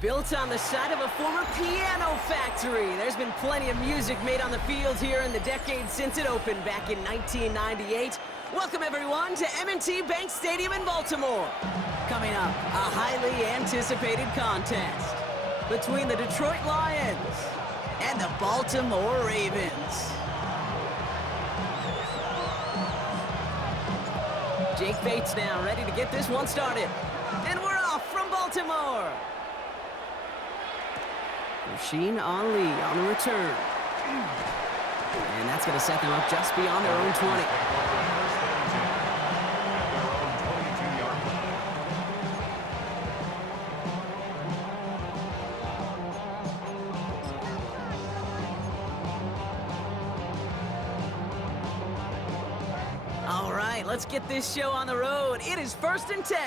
Built on the side of a former piano factory, there's been plenty of music made on the field here in the decade since it opened back in 1998. Welcome, everyone, to M&T Bank Stadium in Baltimore. Coming up, a highly anticipated contest between the Detroit Lions and the Baltimore Ravens. Jake Bates now ready to get this one started. And we're off from Baltimore. Rasheen Ali on the return. And that's going to set them up just beyond their own 20. All right, let's get this show on the road. It is 1st and 10.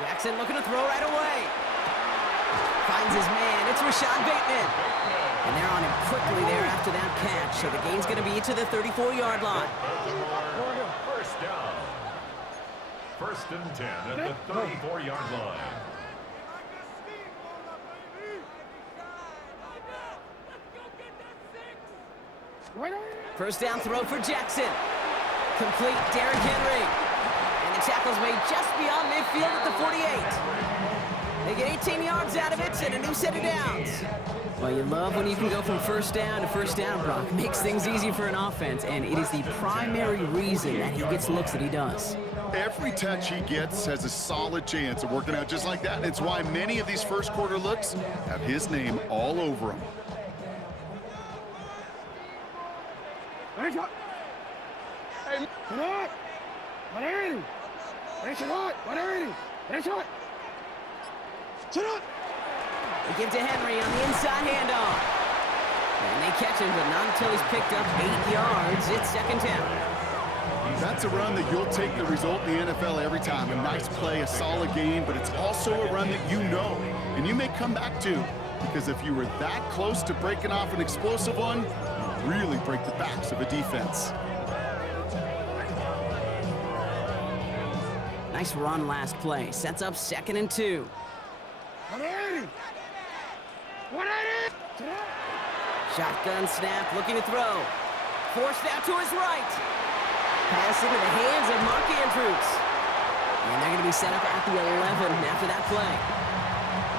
Jackson looking to throw right away. Finds his man. It's Rashad Bateman. And they're on him quickly there after that catch. So the game's going to be to the 34-yard line. First down. 1st and 10 at the 34-yard line. First down throw for Jackson. Complete, Derrick Henry. And the tackle's made just beyond midfield at the 48. They get 18 yards out of it and a new set of downs. Well, you love when you can go from first down to first down, Brock. Makes things easy for an offense, and it is the primary reason that he gets looks that he does. Every touch he gets has a solid chance of working out just like that. And it's why many of these first quarter looks have his name all over them. They give to Henry on the inside handoff. And they catch him, but not until he's picked up 8 yards. It's 2nd down. That's a run that you'll take the result in the NFL every time. A nice play, a solid game, but it's also a run that you know, and you may come back to, because if you were that close to breaking off an explosive one, you really break the backs of a defense. Nice run last play. Sets up 2nd and 2. Shotgun snap, looking to throw. Forced out to his right. Pass into the hands of Mark Andrews. And they're going to be set up at the 11 after that play.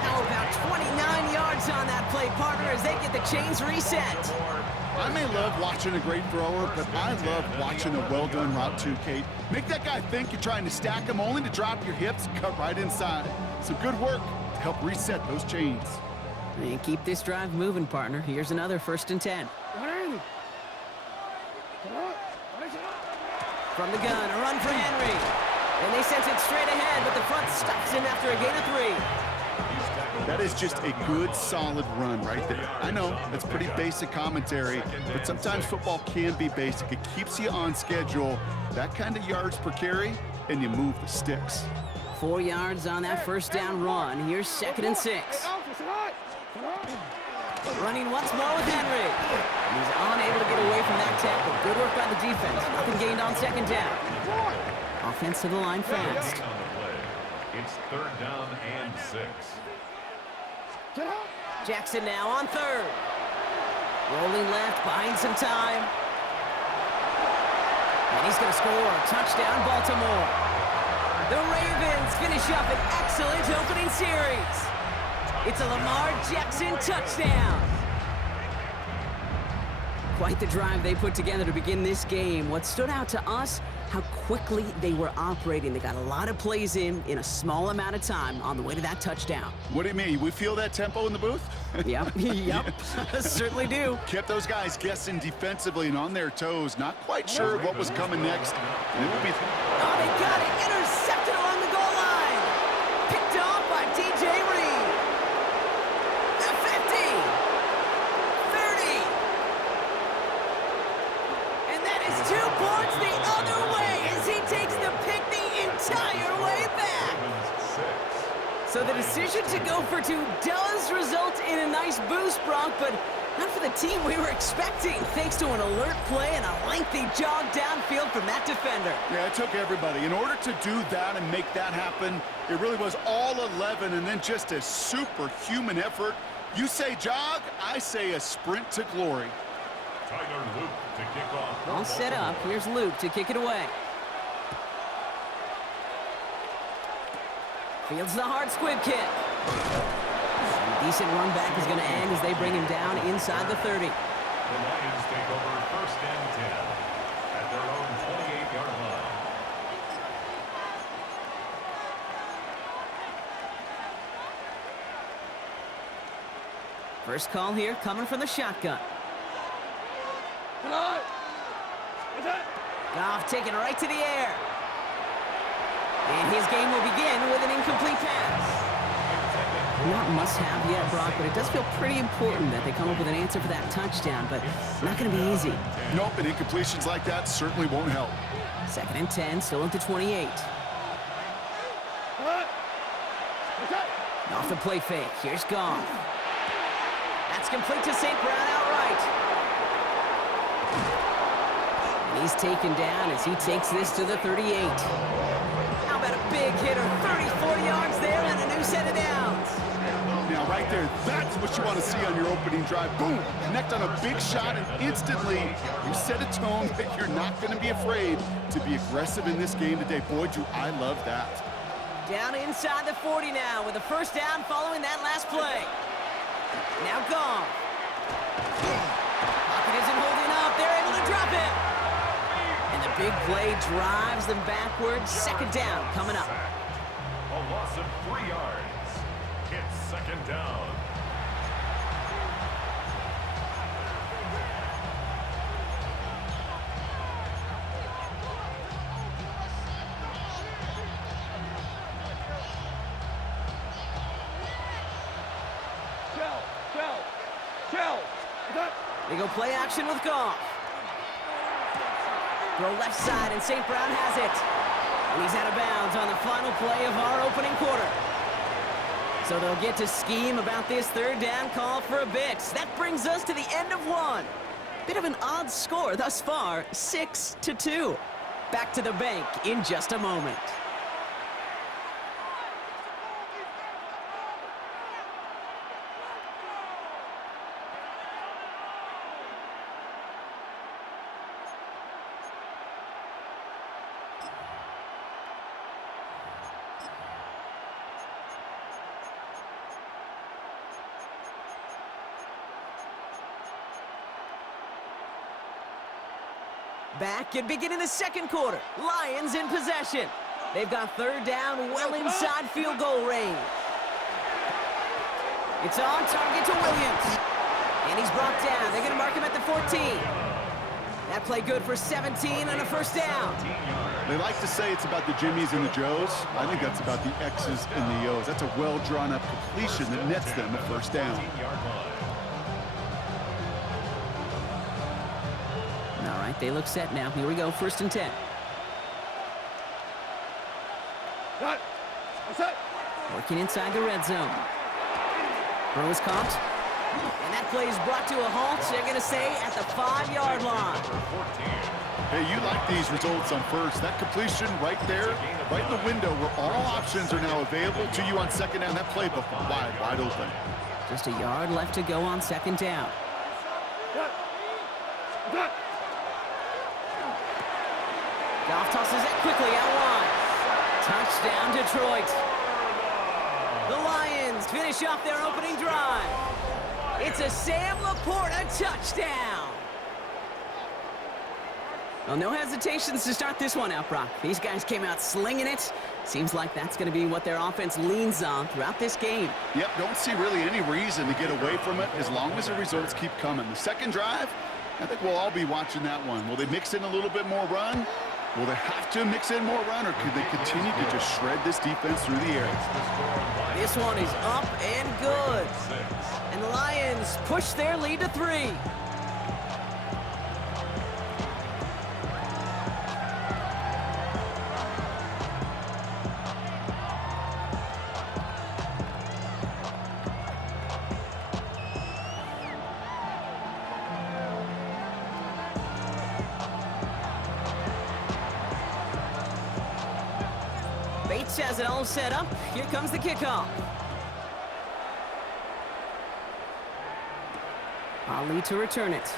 Now about 29 yards on that play, partner, as they get the chains reset. I may love watching a great thrower, but I love watching a well-done route too, Kate. Make that guy think you're trying to stack him, only to drop your hips, cut right inside. Some good work to help reset those chains. And keep this drive moving, partner. Here's another 1st and 10. From the gun, a run for Henry. And they sense it straight ahead, but the front stops him after a gain of 3. That is just a good, solid run right there. I know, that's pretty basic commentary, but sometimes football can be basic. It keeps you on schedule, that kind of yards per carry, and you move the sticks. 4 yards on that first down run. Here's 2nd and 6. Running once more with Henry. He's unable to get away from that tackle. Good work by the defense. Nothing gained on 2nd down. Offense to the line fast. It's 3rd down and 6. Jackson now on 3rd. Rolling left, buying some time. And he's going to score. Touchdown, Baltimore. The Ravens finish up an excellent opening series. It's a Lamar Jackson touchdown. Quite the drive they put together to begin this game. What stood out to us, how quickly they were operating. They got a lot of plays in a small amount of time on the way to that touchdown. What do you mean? We feel that tempo in the booth? Yep, certainly do. Kept those guys guessing defensively and on their toes, not quite sure what was coming next. And it would be... Oh, they got it! Intercepted along the goal line! Picked off by D.J. Reed! The 50! 30! And that is 2 points the other way as he takes the pick the entire way back! So the decision to go for 2 does result in a nice boost, Brock, but Not for the team we were expecting, thanks to an alert play and a lengthy jog downfield from that defender. Yeah, it took everybody. In order to do that and make that happen, it really was all 11 and then just a superhuman effort. You say jog, I say a sprint to glory. Tyler Luke to kick off. All set up. Here's Luke to kick it away. Fields the hard squib kick. A decent run back is going to end as they bring him down inside the 30. The Lions take over 1st and 10 at their own 28-yard line. First call here coming from the shotgun. Goff taking it right to the air. And his game will begin with an incomplete pass. Not must-have yet, Brock, but it does feel pretty important that they come up with an answer for that touchdown, but not going to be easy. Nope, and incompletions like that certainly won't help. 2nd and 10, still at the 28. Off the play fake, here's Goff. That's complete to St. Brown outright. And he's taken down as he takes this to the 38. How about a big hitter, 34 yards there and a new set of downs. Now, right there, that's what you want to see on your opening drive. Boom! Connect on a big shot, and instantly you set a tone that you're not going to be afraid to be aggressive in this game today. Boy, do I love that. Down inside the 40 now with a first down following that last play. Now gone. Pocket isn't holding up. They're able to drop it. And the big play drives them backwards. 2nd down coming up. A loss of 3 yards. It's 2nd down. They go play action with Goff. Throw left side, and St. Brown has it. And he's out of bounds on the final play of our opening quarter. So they'll get to scheme about this 3rd down call for a bit. That brings us to the end of one. Bit of an odd score thus far, 6-2. Back to the bank in just a moment. Back and beginning the 2nd quarter. Lions in possession. They've got 3rd down well inside field goal range. It's on target to Williams. And he's brought down. They're going to mark him at the 14. That play good for 17 and a first down. They like to say it's about the Jimmies and the Joes. I think that's about the X's and the O's. That's a well-drawn-up completion that nets them a first down. All right, they look set now. Here we go, 1st and 10. Working inside the red zone. Throw is caught. And that play is brought to a halt, they're going to say, at the 5-yard line. Hey, you like these results on first. That completion right there, right in the window where all options are now available to you on 2nd down. That playbook wide open. Just a yard left to go on 2nd down. Goff tosses it quickly out wide. Touchdown, Detroit. The Lions finish off their opening drive. It's a Sam Laporta touchdown. Well, no hesitations to start this one out, Brock. These guys came out slinging it. Seems like that's going to be what their offense leans on throughout this game. Yep, don't see really any reason to get away from it as long as the results keep coming. The 2nd drive, I think we'll all be watching that one. Will they mix in a little bit more run? Will they have to mix in more run, or could they continue to just shred this defense through the air? This one is up and good. And the Lions push their lead to 3. has it all set up. Here comes the kickoff. Ali to return it.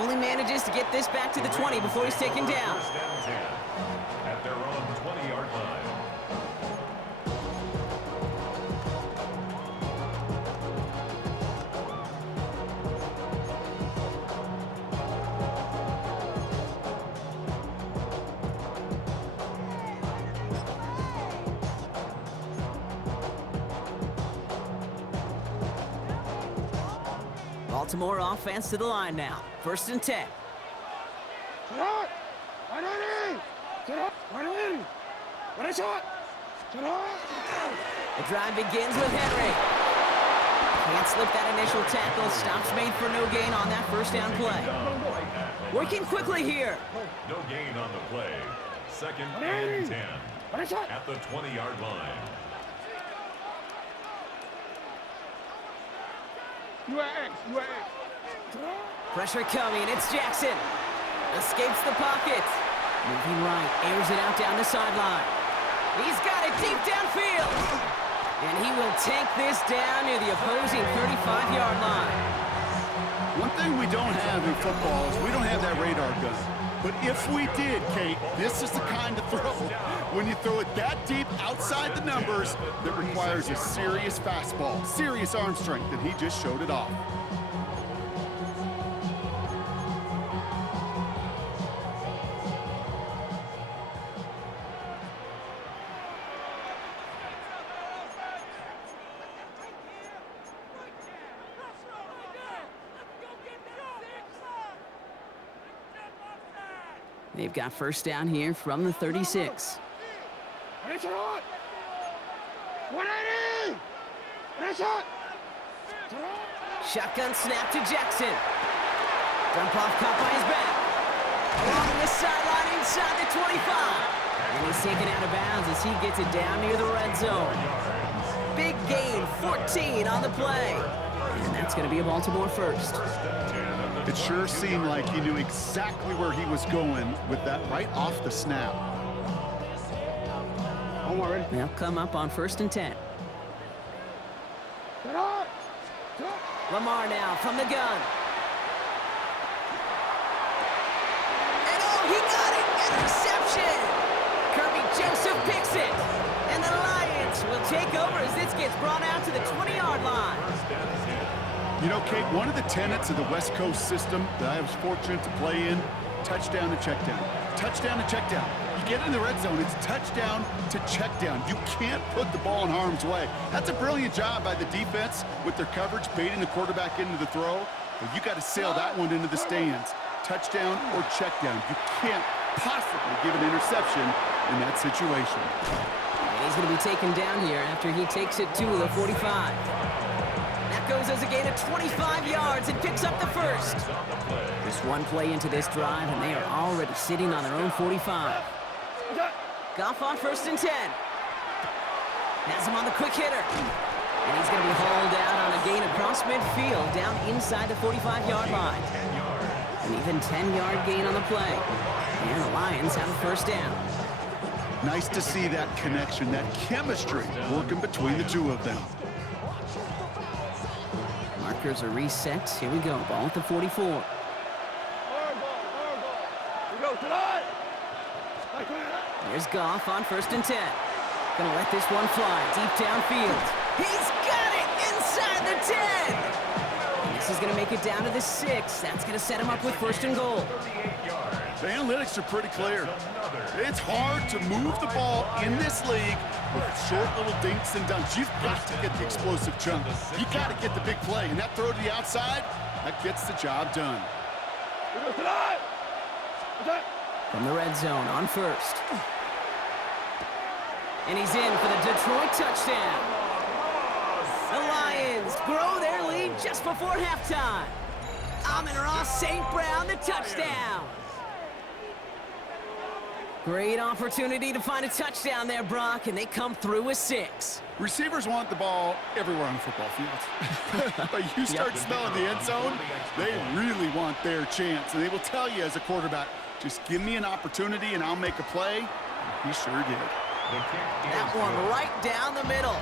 Only manages to get this back to the 20 before he's taken down. First and 10 at their own 20-yard line. Baltimore offense to the line now. First and 10. The drive begins with Henry. Can't slip that initial tackle. Stops made for no gain on that first down play. Working quickly here. No gain on the play. Second and 10 at the 20-yard line. Pressure coming. It's Jackson. Escapes the pocket. Moving right. Airs it out down the sideline. He's got it deep downfield. And he will take this down near the opposing 35-yard line. One thing we don't have in football is we don't have that radar gun. But if we did, Kate, this is the kind of throw when you throw it that deep outside the numbers that requires a serious fastball, serious arm strength, and he just showed it off. They've got first down here from the 36. Shotgun snap to Jackson. Dump off caught by his back. Along the sideline inside the 25. And he's taken out of bounds as he gets it down near the red zone. Big gain, 14 on the play. And that's going to be a Baltimore first. It sure seemed like he knew exactly where he was going with that right off the snap. They'll come up on first and 10. Lamar now from the gun. And oh, he got it! Interception! Kirby Joseph picks it. And the Lions will take over as this gets brought out to the 20-yard line. You know, Kate, one of the tenets of the West Coast system that I was fortunate to play in, touchdown to check down. Touchdown to check down. You get in the red zone, it's touchdown to check down. You can't put the ball in harm's way. That's a brilliant job by the defense with their coverage, baiting the quarterback into the throw. But you got to sail that one into the stands. Touchdown or check down. You can't possibly give an interception in that situation. And he's going to be taken down here after he takes it to the 45. Goes as a gain of 25 yards and picks up the first. Just one play into this drive, and they are already sitting on their own 45. Goff on first and 10. Has him on the quick hitter. And he's going to be hauled out on a gain across midfield down inside the 45-yard line. An even 10-yard gain on the play. And the Lions have a first down. Nice to see that connection, that chemistry working between the two of them. Markers are reset. Here we go. Ball at the 44. There's Goff on first and 10. Gonna let this one fly deep downfield. He's got it inside the 10. This is gonna make it down to the 6. That's gonna set him up with first and goal. The analytics are pretty clear. It's hard to move the ball in this league with short little dinks and dunks. You've got to get the explosive chunk. You got to get the big play, and that throw to the outside, that gets the job done. From the red zone on first. And he's in for the Detroit touchdown. The Lions grow their lead just before halftime. Amon-Ra St. Brown, the touchdown. Great opportunity to find a touchdown there, Brock, and they come through with 6. Receivers want the ball everywhere on the football field. But you start smelling the end zone, they really want their chance. And they will tell you as a quarterback, Just give me an opportunity and I'll make a play. And he sure did. That one right down the middle.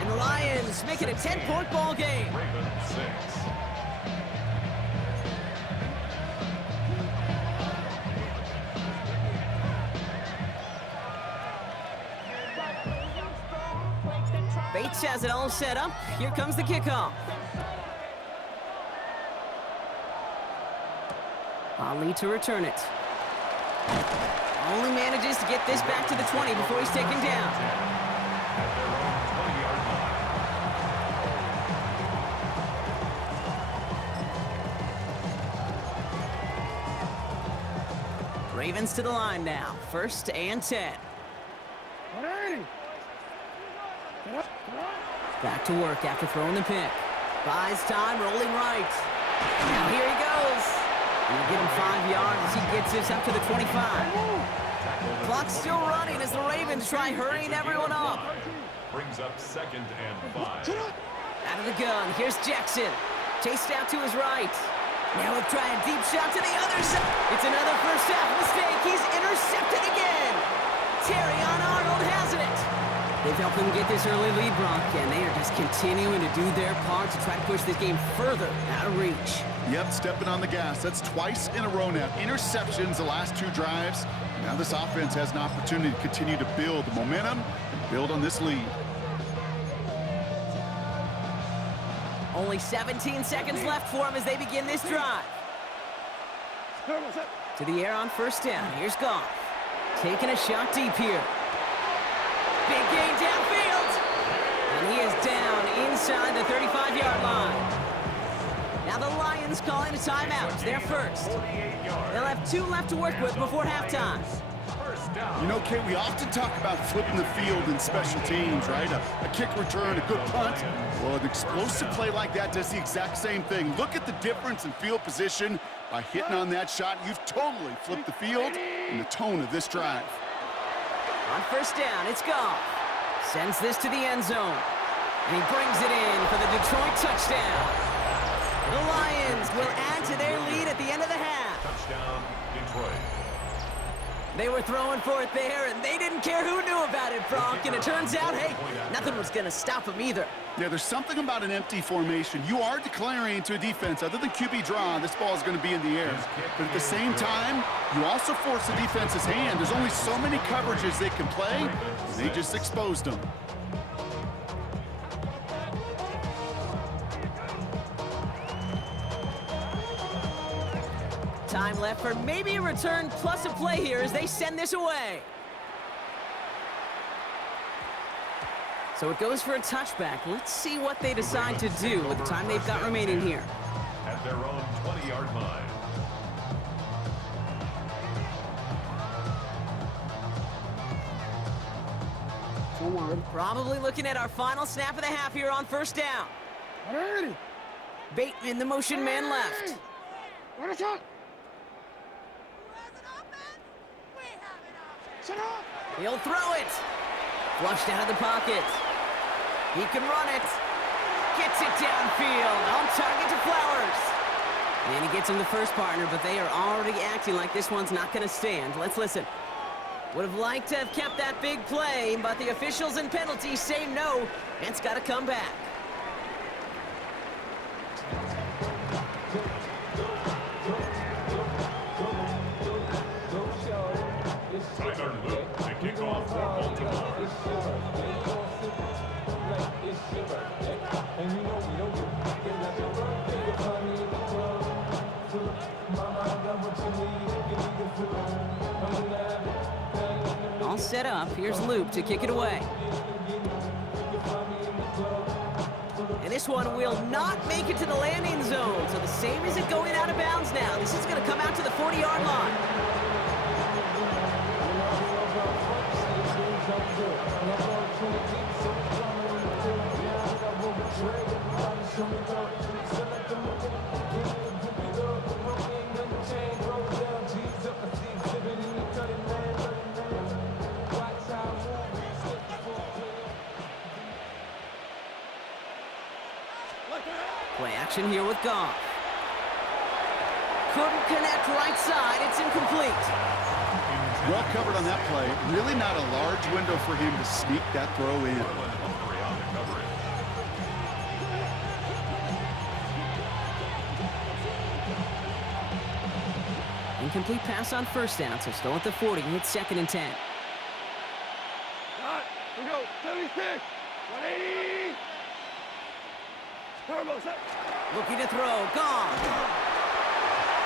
And the Lions make it a 10-point ball game. Ravens 6. Bates has it all set up. Here comes the kickoff. Ali to return it. Only manages to get this back to the 20 before he's taken down. At their own 20-yard line. Ravens to the line now. 1st and 10. Back to work after throwing the pick. Buys time, rolling right. Now here he goes. He'll get him 5 yards as he gets this up to the 25. Clock's still running as the Ravens try hurrying everyone up. Brings up 2nd and 5. Out of the gun, here's Jackson. Chased out to his right. Now he'll try a deep shot to the other side. It's another first half mistake. He's intercepted again. Terrion Arnold has it. They've helped them get this early lead, Brock, and they are just continuing to do their part to try to push this game further out of reach. Yep, stepping on the gas. That's twice in a row now. Interceptions the last 2 drives. Now this offense has an opportunity to continue to build the momentum and build on this lead. Only 17 seconds left for them as they begin this drive. To the air on 1st down. Here's Goff. Taking a shot deep here. Big gain downfield. And he is down inside the 35-yard line. Now the Lions calling a timeout. It's their first. They'll have 2 left to work with before halftime. You know, Kate, we often talk about flipping the field in special teams, right? A kick return, a good punt. Well, an explosive play like that does the exact same thing. Look at the difference in field position. By hitting on that shot, you've totally flipped the field and the tone of this drive. On 1st down, it's Goff. Sends this to the end zone. And he brings it in for the Detroit touchdown. The Lions will add to their lead at the end of the half. Touchdown, Detroit. They were throwing for it there, and they didn't care who knew about it, Brock. And it turns out, hey, nothing was going to stop them either. Yeah, there's something about an empty formation. You are declaring to a defense, other than QB draw, this ball is going to be in the air. But at the same time, you also force the defense's hand. There's only so many coverages they can play, and they just exposed them. Time left for maybe a return plus a play here as they send this away. So it goes for a touchback. Let's see what they decide to do with the time they've got remaining here. At their own 20-yard line. Probably looking at our final snap of the half here on 1st down. Bateman, the motion man left. He'll throw it. Flushed out of the pocket. He can run it. Gets it downfield. On target to Flowers. And he gets him the first partner, but they are already acting like this one's not going to stand. Let's listen. Would have liked to have kept that big play, but the officials and penalties say no, and it's got to come back. Tyler Luke to kick off for Baltimore. All set up. Here's Luke to kick it away. And this one will not make it to the landing zone. So the same as it going out of bounds now. This is going to come out to the 40-yard line. Play action here with Goff. Couldn't connect right side. It's incomplete. Well covered on that play. Really not a large window for him to sneak that throw in. Incomplete pass on first down, so still at the 40. It's 2nd and 10. We go, 76, 180. Turbo set. Looking to throw, gone.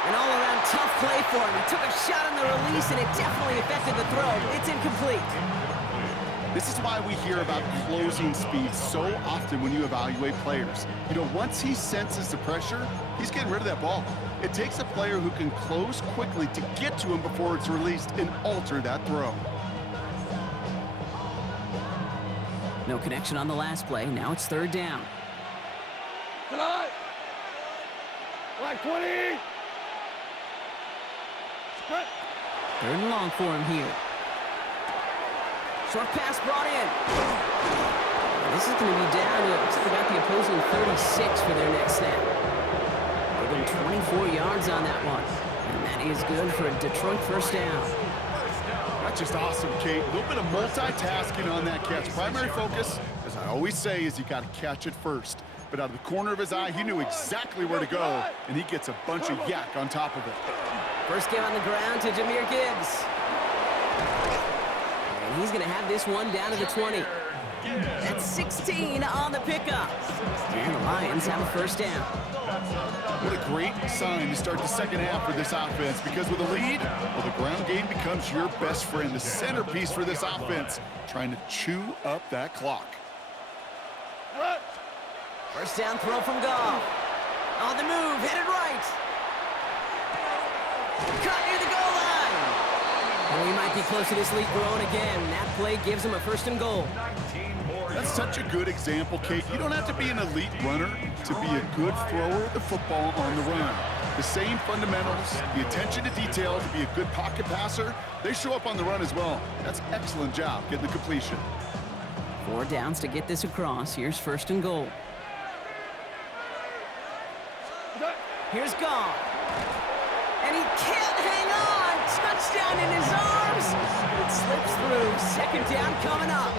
An all-around tough play for him. He took a shot on the release, and it definitely affected the throw. It's incomplete. This is why we hear about closing speed so often when you evaluate players. You know, once he senses the pressure, he's getting rid of that ball. It takes a player who can close quickly to get to him before it's released and alter that throw. No connection on the last play. Now it's 3rd down. Tonight. Black 20. Sprint. 3rd and long for him here. Short pass brought in. This is going to be down to about the opposing 36 for their next snap. They've been 24 yards on that one. And that is good for a Detroit 1st down. That's just awesome, Kate. A little bit of multitasking on that catch. Primary focus, as I always say, is you got to catch it first. But out of the corner of his eye, he knew exactly where to go, and he gets a bunch of yak on top of it. First game on the ground to Jahmyr Gibbs. And he's going to have this one down to the 20. That's 16 on the pickup. And the Lions have a 1st down. What a great sign to start the 2nd half for this offense, because with a lead, well, the ground game becomes your best friend, the centerpiece for this offense, trying to chew up that clock. First down throw from Goff. On the move, headed right. Cut near the goal line. Well, he might be close to this lead growing again. That play gives him a 1st and goal. That's such a good example, Kate. You don't have to be an elite runner to be a good thrower of the football on the run. The same fundamentals, the attention to detail to be a good pocket passer, they show up on the run as well. That's an excellent job getting the completion. 4 downs to get this across. Here's 1st and goal. Here's Goff. And he can't hang on. Touchdown in his arms. It slips through. 2nd down coming up.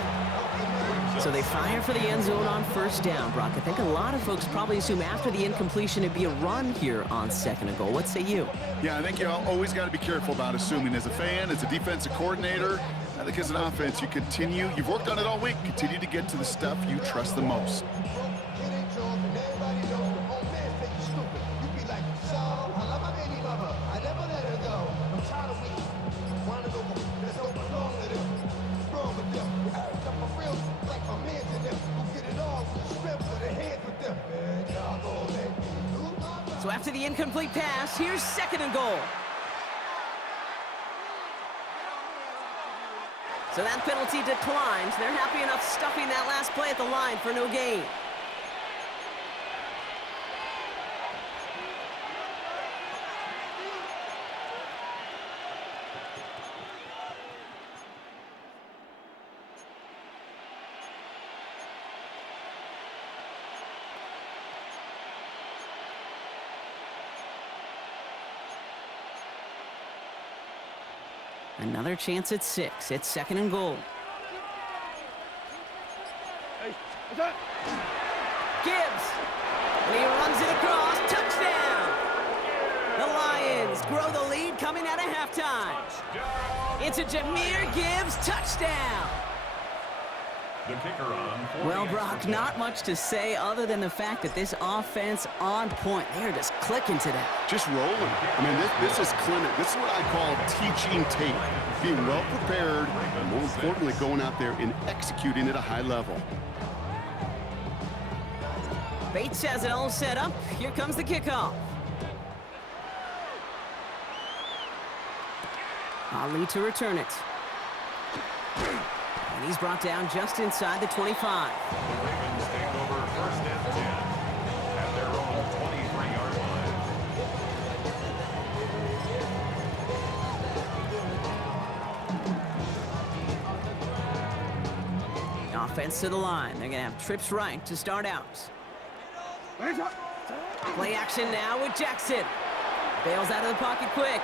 So they fire for the end zone on 1st down, Brock. I think a lot of folks probably assume after the incompletion it'd be a run here on 2nd and goal. What say you? Yeah, I think you always got to be careful about assuming. As a fan, as a defensive coordinator, I think as an offense, you've worked on it all week, continue to get to the stuff you trust the most. So after the incomplete pass, here's 2nd and goal. So that penalty declines. They're happy enough stuffing that last play at the line for no gain. Another chance at 6. It's 2nd and goal. Gibbs. And he runs it across. Touchdown. The Lions grow the lead coming out of halftime. It's a Jahmyr Gibbs touchdown. The kicker on. Well, Brock, not much to say other than the fact that this offense on point. They're just clicking today. Just rolling. I mean, this is clinic. This is what I call teaching tape. Being well prepared, and more importantly, going out there and executing at a high level. Bates has it all set up. Here comes the kickoff. Ali to return it. And he's brought down just inside the 25. The Ravens take over 1st and 10 at their own 23-yard line. Offense to the line. They're going to have trips right to start out. Play action now with Jackson. Bails out of the pocket quick.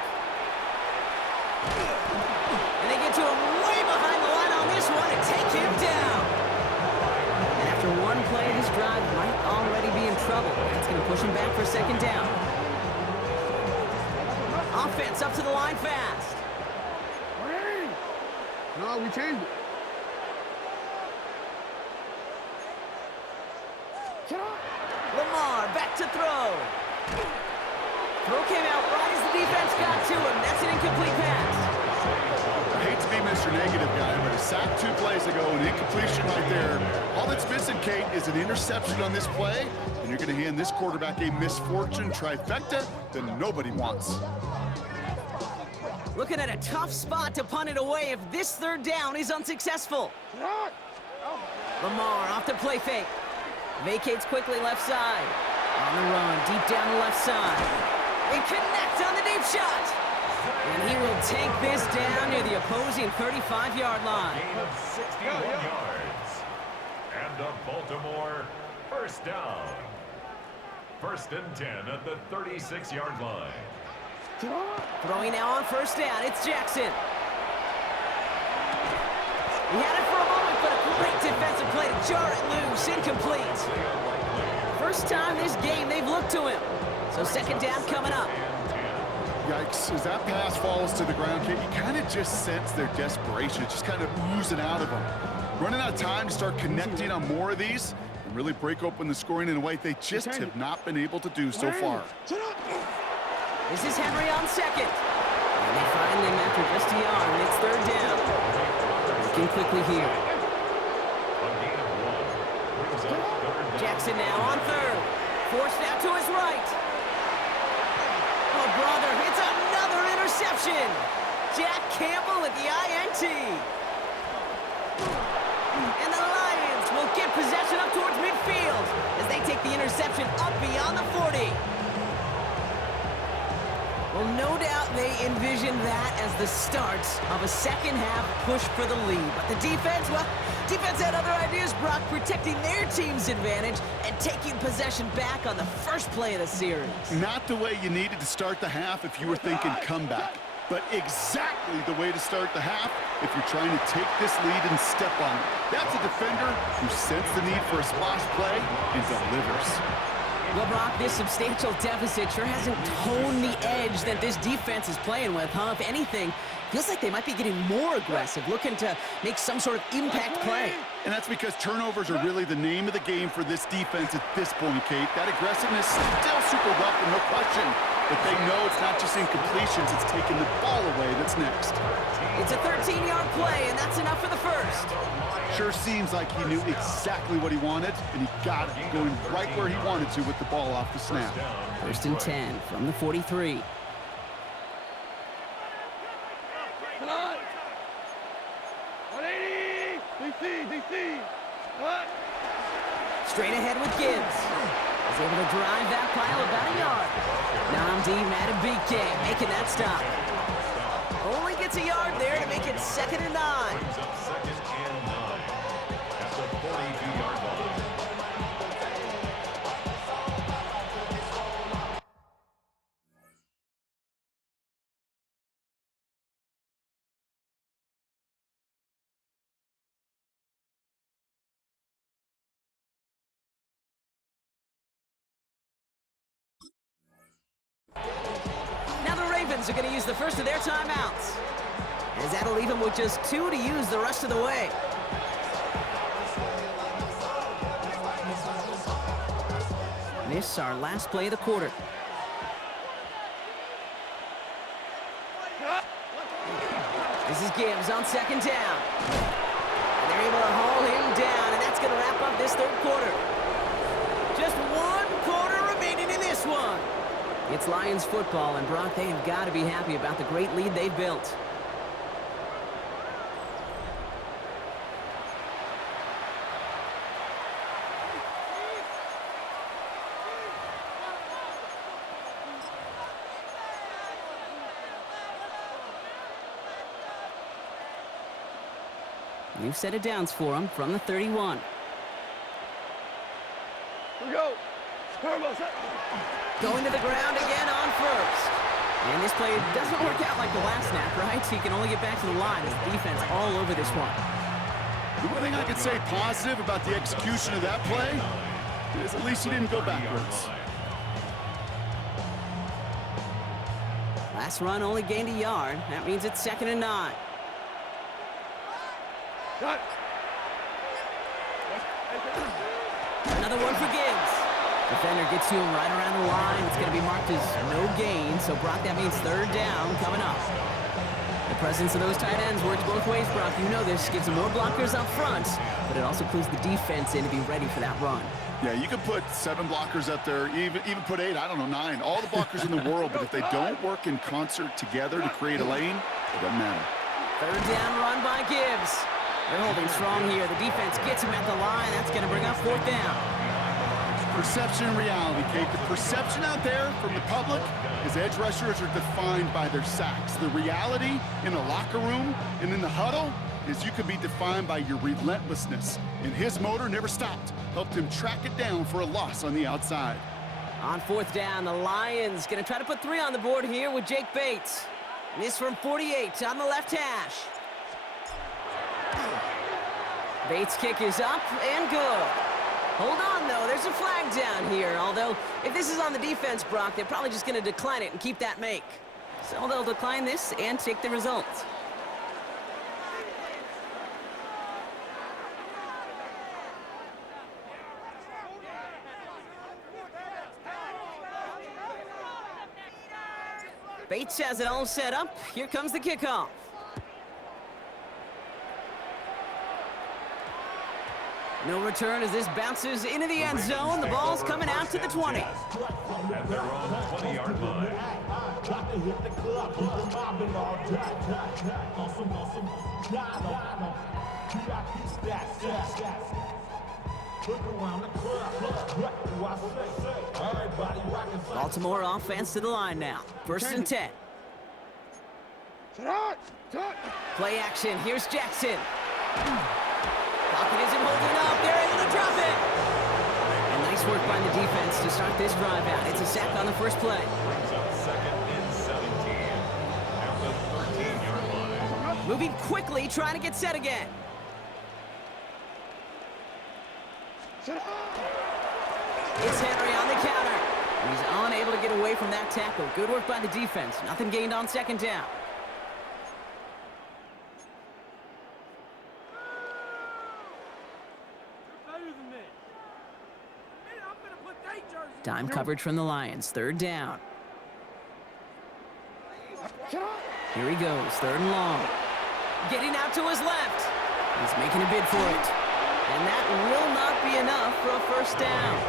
And they get to him way behind the line on this one and take him down. And after one play, this drive might already be in trouble. That's going to push him back for second down. Offense up to the line fast. No, we changed it. Lamar back to throw. Throw came out right as the defense got to him. That's an incomplete pass. I hate to be Mr. Negative guy, but a sack 2 plays ago, an incompletion right there. All that's missing, Kate, is an interception on this play, and you're going to hand this quarterback a misfortune trifecta that nobody wants. Looking at a tough spot to punt it away if this third down is unsuccessful. Lamar off the play fake. Vacates quickly left side. On the run, deep down the left side. They connect on the deep shot. And he will take this down near the opposing 35-yard line. Gain of 61 yards. And a Baltimore first down. 1st and 10 at the 36-yard line. Throwing now on first down, it's Jackson. He had it for a moment, but a great defensive play to jar it loose, incomplete. First time this game they've looked to him. So second down coming up. Yikes, as that pass falls to the ground, Kate, you kind of just sense their desperation. It's just kind of oozing out of them. Running out of time to start connecting on more of these and really break open the scoring in a way they just have not been able to do so far. This is Henry on second. And they find him after just a yard, and it's third down. Looking quickly here. Jackson now on third. Forced out to his right. Oh, brother, it's another interception. Jack Campbell at the INT. And the Lions will get possession up towards midfield as they take the interception up beyond the 40. Well, no doubt they envisioned that as the start of a second-half push for the lead. But the defense, well, defense had other ideas, Brock, protecting their team's advantage and taking possession back on the first play of the series. Not the way you needed to start the half if you were thinking comeback, but exactly the way to start the half if you're trying to take this lead and step on it. That's a defender who sensed the need for a splash play and delivers. Well, Brock, this substantial deficit sure hasn't toned the edge that this defense is playing with, huh? If anything, feels like they might be getting more aggressive, looking to make some sort of impact play. And that's because turnovers are really the name of the game for this defense at this point, Kate. That aggressiveness is still super welcome, no question. But they know it's not just incompletions, it's taking the ball away that's next. It's a 13-yard play, and that's enough for the first. Sure seems like he knew exactly what he wanted, and he got it going right where he wanted to with the ball off the snap. 1st and 10 from the 43. Come on! 180! DC! What? Straight ahead with Gibbs. He's able to drive that pile about a yard. Namdi B.T.A making that stop. Only gets a yard there to make it 2nd and 9. Second and 9 at the 42-yard line. Now the Ravens are going to use the first of their timeouts, as that'll leave them with just 2 to use the rest of the way. This is our last play of the quarter. This is Gibbs on 2nd down. And they're able to haul him down, and that's going to wrap up this 3rd quarter. Just 1 quarter remaining in this one. It's Lions football, and Brock, they have got to be happy about the great lead they've built. New set of downs for them from the 31. Here we go. Turbo set. Going to the ground again on first. And this play doesn't work out like the last snap, right? He can only get back to the line as the defense all over this one. The one thing I could say positive about the execution of that play is at least he didn't go backwards. Last run only gained a yard. That means it's 2nd and 9. Cut. Another one for Gibbs. Defender gets to him right around the line. It's going to be marked as no gain. So, Brock, that means 3rd down coming up. The presence of those tight ends works both ways, Brock. You know this. Gives them more blockers up front, but it also clues the defense in to be ready for that run. Yeah, you could put 7 blockers up there, even put 8, I don't know, 9. All the blockers in the world, but if they don't work in concert together to create a lane, it doesn't matter. 3rd down run by Gibbs. They're holding strong here. The defense gets him at the line. That's going to bring up 4th down. Perception and reality, Kate. The perception out there from the public is edge rushers are defined by their sacks. The reality in the locker room and in the huddle is you could be defined by your relentlessness. And his motor never stopped. Helped him track it down for a loss on the outside. On 4th down, the Lions going to try to put 3 on the board here with Jake Bates. This from 48 on the left hash. Bates' kick is up and good. Hold on, though. There's a flag down here. Although, if this is on the defense, Brock, they're probably just going to decline it and keep that make. So they'll decline this and take the result. Bates has it all set up. Here comes the kickoff. No return as this bounces into the end zone. The ball's coming out to the 20. At their own 20-yard line. Baltimore offense to the line now. 1st and 10. Play action. Here's Jackson. Pocket isn't holding up. They're able to drop it. And nice work by the defense to start this drive out. It's a sack on the first play. Brings up 2nd and 17 at the 13-yard line. Moving quickly, trying to get set again. It's Henry on the counter. He's unable to get away from that tackle. Good work by the defense. Nothing gained on 2nd down. Time coverage from the Lions. 3rd down. Here he goes. 3rd and long. Getting out to his left. He's making a bid for it. And that will not be enough for a 1st down.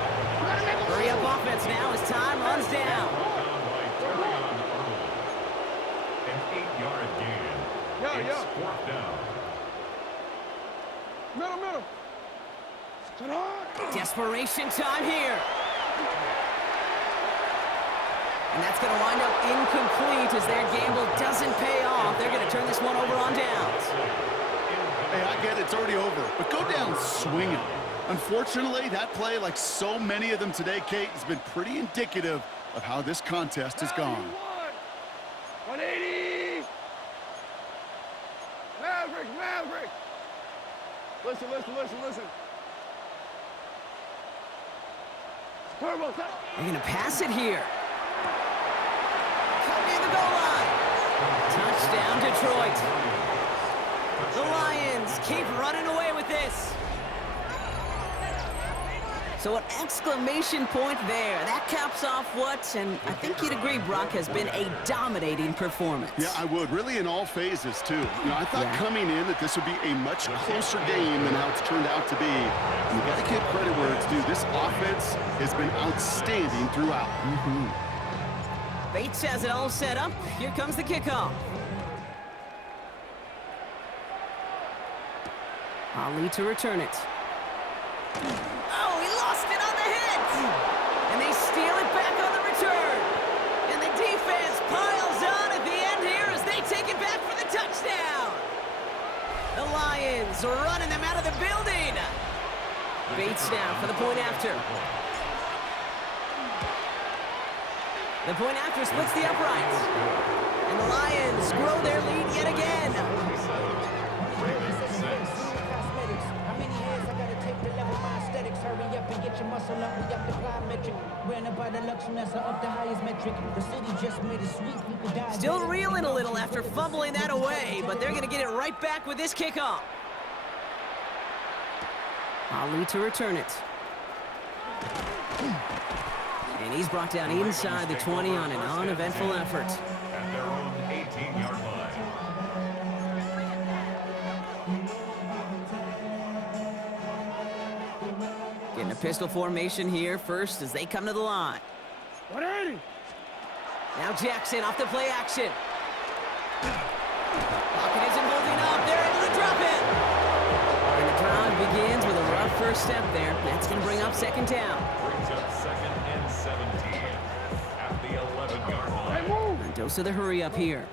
Hurry up offense now as time runs down. An 8-yard gain. It's 4th down. Middle. Desperation time here. And that's going to wind up incomplete as their gamble doesn't pay off. They're going to turn this one over on downs. Hey, I get it. It's already over. But go down swinging. Unfortunately, that play, like so many of them today, Kate, has been pretty indicative of how this contest has gone. 180. Maverick. Listen. Turbo. They're going to pass it here. Near the goal line. Touchdown, Detroit. The Lions keep running away with this. So an exclamation point there. That caps off what, and I think you'd agree, Brock, has been a dominating performance. Yeah, I would. Really in all phases, too. You know, I thought coming in that this would be a much closer game than how it's turned out to be. And you got to give credit where it's due. This offense has been outstanding throughout. Bates has it all set up. Here comes the kickoff. Ali to return it. Oh, he lost it on the hit! And they steal it back on the return. And the defense piles on at the end here as they take it back for the touchdown. The Lions are running them out of the building. Bates now for the point after. The point after splits the uprights. And the Lions grow their lead yet again. How many years I gotta take to level my aesthetics? Hurry up and get your muscle up. We up the plyometric. We're by the luxuriness up the highest metric. The city just made it sweet. People die. Still reeling a little after fumbling that away, but they're going to get it right back with this kickoff. Ali to return it. And he's brought down inside the 20 on an uneventful effort. At their own 18-yard line. Getting a pistol formation here first as they come to the line. 180. Now Jackson off the play action. Pocket isn't holding up. They're able to drop it. And the drive begins with a rough first step there. That's going to bring up second down. Brings up 2nd and 17 at the 11-yard line. Hey, move. Mendoza the hurry up here.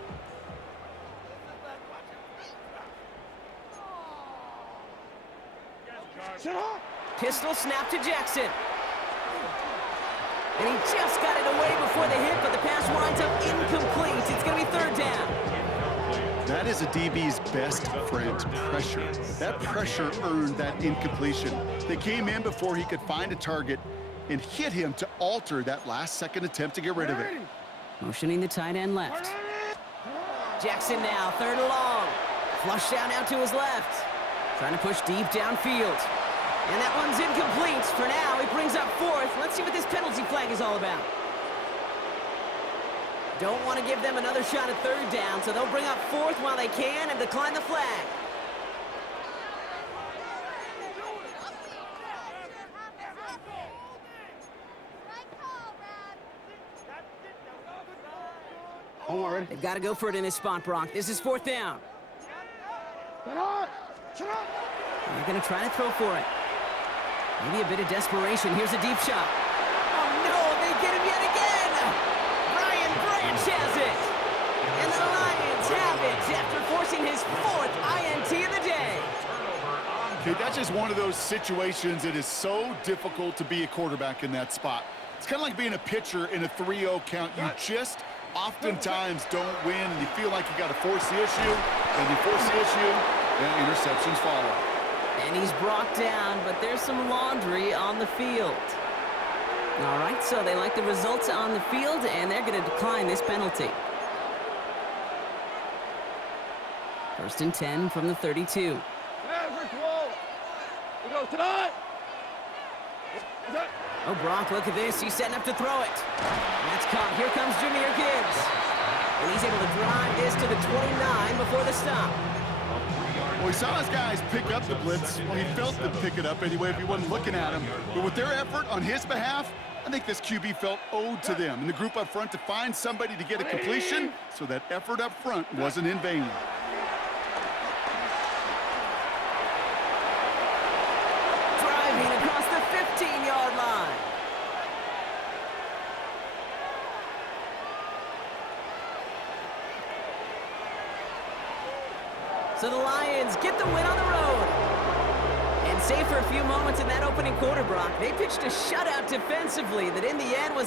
Sit up. Pistol snap to Jackson. And he just got it away before the hit, but the pass winds up incomplete. It's going to be third down. That is a DB's best friend, pressure. That pressure earned that incompletion. They came in before he could find a target and hit him to alter that last-second attempt to get rid of it. Motioning the tight end left. Jackson now, third and long. Flush down out to his left. Trying to push deep downfield. And that one's incomplete. For now, he brings up fourth. Let's see what this penalty flag is all about. Don't want to give them another shot at third down, so they'll bring up fourth while they can and decline the flag. I'm already. They've got to go for it in this spot, Brock. This is fourth down. Sit up. Sit up. They're going to try to throw for it. Maybe a bit of desperation. Here's a deep shot. Oh, no, they get him yet again. Brian Branch has it. And the Lions have it after forcing his fourth INT of the day. Okay, that's just one of those situations that is so difficult to be a quarterback in that spot. It's kind of like being a pitcher in a 3-0 count. You just oftentimes don't win, and you feel like you got to force the issue, and you force the issue, and interceptions follow. And he's brought down, but there's some laundry on the field. All right, so they like the results on the field, and they're going to decline this penalty. First and 10 from the 32. Maverick wall. We go tonight. Oh, Brock, look at this. He's setting up to throw it. And that's caught. Here comes Jahmyr Gibbs. And he's able to drive this to the 29 before the stop. Well, he saw his guys pick up the blitz. Well, he felt them pick it up anyway if he wasn't looking at him. But with their effort on his behalf, I think this QB felt owed to them and the group up front to find somebody to get a completion, so that effort up front wasn't in vain. Driving across the 15-yard line. So the Lions get the win on the road. And save for a few moments in that opening quarter, Brock. They pitched a shutout defensively that in the end was